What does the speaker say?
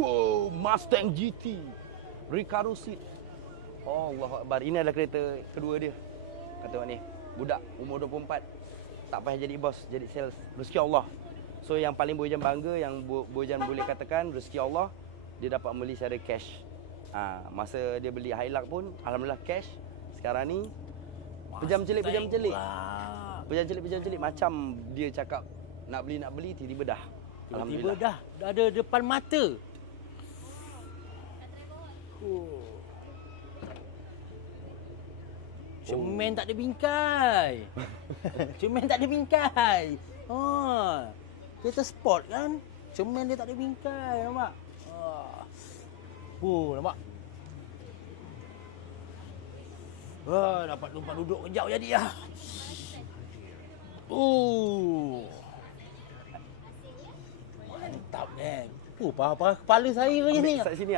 Wow, Mustang GT. Recaro seat. Allah Akbar. Ini adalah kereta kedua dia. Kata Mak ni. Budak umur 24. Tak payah jadi bos, jadi sales. Rezeki Allah. So yang paling Bojan bangga, yang Bojan boleh katakan rezeki Allah, dia dapat beli secara cash. Masa dia beli Hilux pun alhamdulillah cash. Sekarang ni pejam celik. Pejam celik macam dia cakap nak beli tiba-tiba dah. Tiba-tiba dah ada depan mata. Cemen tak ada bingkai. Cemen tak ada bingkai. Kereta sport kan? Cemen dia tak ada bingkai, nampak? Nampak? Dapat tempat duduk kejap jadi lah. Mantap kan? Kepala saya ni. Kat sini